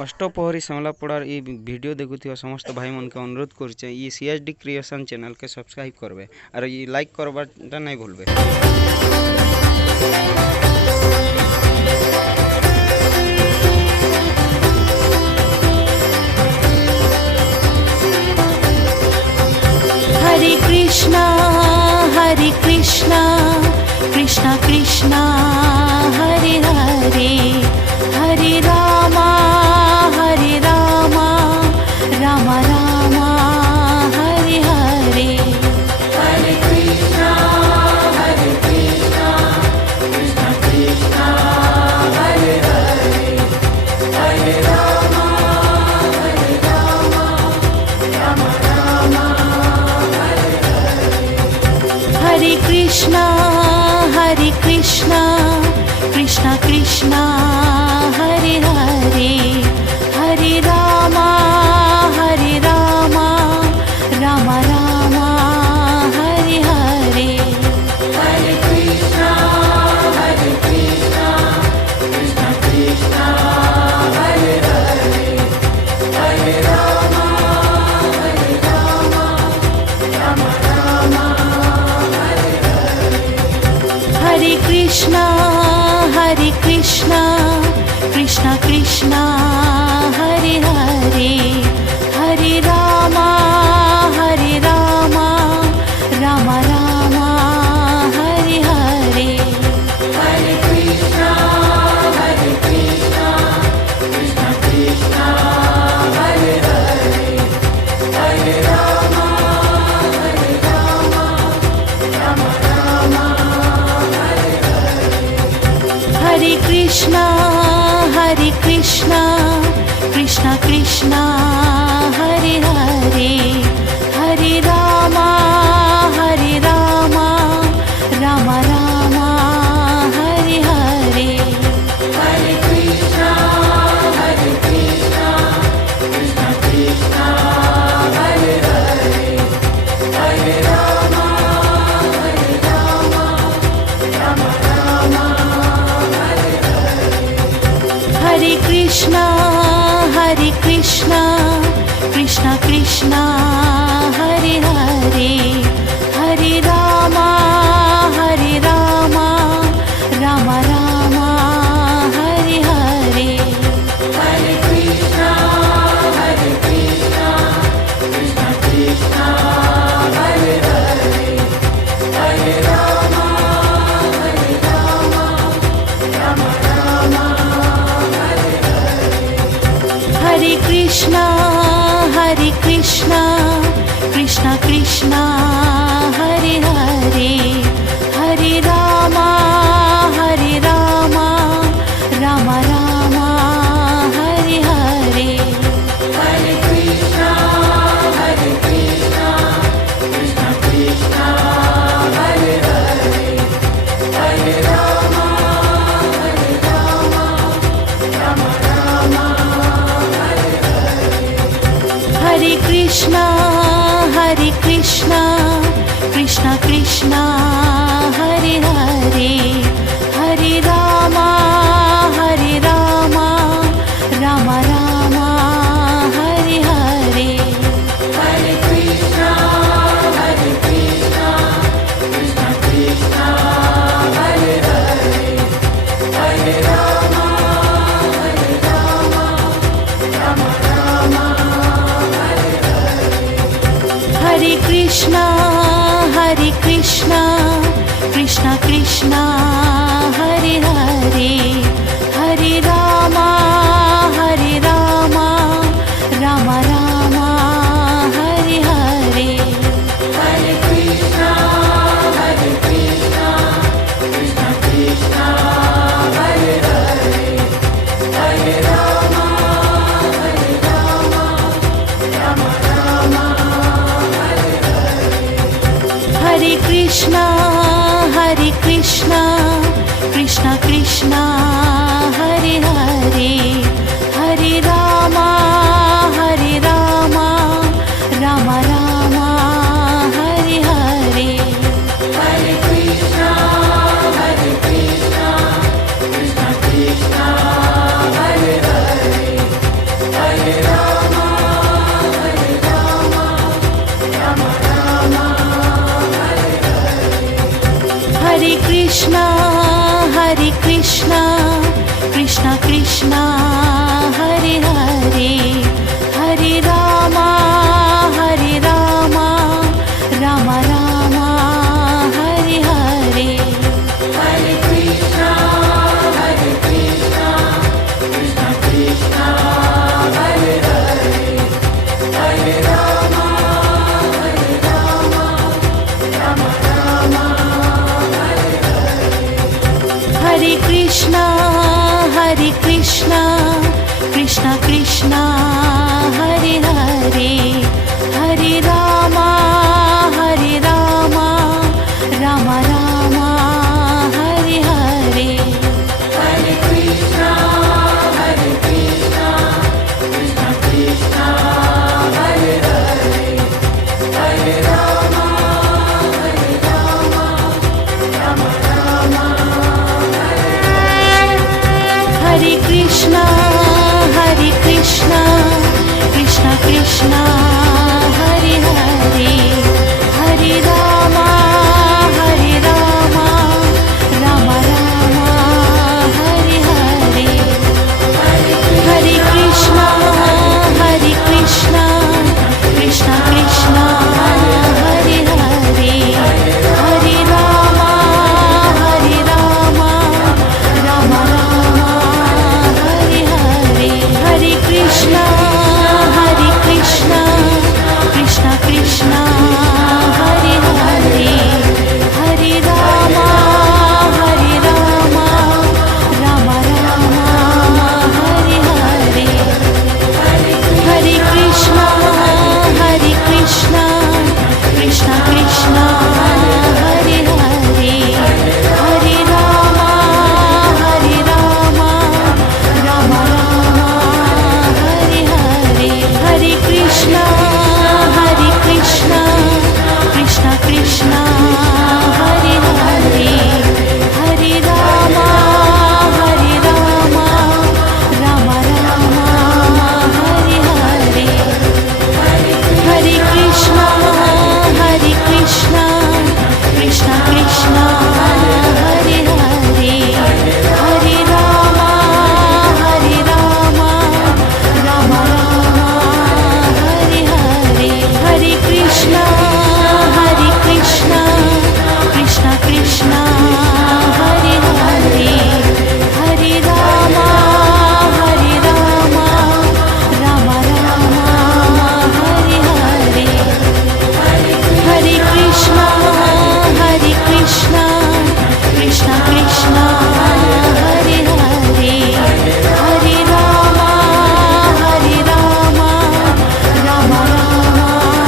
अष्टपहरी सांवलापड़ार ये वीडियो देखुवा समस्त भाई मन के अनुरोध करुचे ये सीएचडी क्रिएशन चैनल के सब्सक्राइब करबे और ये लाइक करवाटा नहीं भूलबे। हरे कृष्णा कृष्णा कृष्णा हरे हरे हरे रामा राम राम हरे हरे। हरे कृष्णा कृष्णा कृष्णा हरे हरे हरे राम राम हरे हरे। हरे कृष्णा कृष्णा कृष्णा हरे हरे हरे राम राम हरे हरे। हरे कृष्णा कृष्णा कृष्णा हरे हरे हरे राम राम हरे हरे। हरे कृष्णा कृष्णा कृष्णा हरे हरे हरे राम राम हरे हरे। हरे कृष्णा कृष्णा कृष्णा हरे हरे हरे राम राम हरे हरे। हरे कृष्णा कृष्णा कृष्णा हरे हरे हरे राम राम हरे हरे। हरे कृष्णा कृष्णा कृष्णा हरे हरे हरे राम राम हरे हरे। हरे कृष्णा कृष्णा कृष्णा हरे हरे हरे राम राम हरे हरे। हरे कृष्णा कृष्णा कृष्णा हरे हरे हरे राम राम हरे हरे। हरे कृष्णा कृष्णा कृष्णा हरे हरे हरे राम राम हरे हरे। हरे कृष्णा कृष्णा कृष्णा हरे हरे हरे राम राम हरे हरे। हरे कृष्णा कृष्णा कृष्णा हरे हरे हरे राम राम हरे हरे। हरे कृष्णा कृष्णा कृष्णा हरे हरे हरे राम राम हरे हरे। हरे कृष्णा कृष्णा कृष्णा हरे हरे हरे राम राम हरे हरे। हरे कृष्णा कृष्णा कृष्णा हरे हरे हरे राम राम हरे हरे। हरे कृष्णा कृष्णा कृष्णा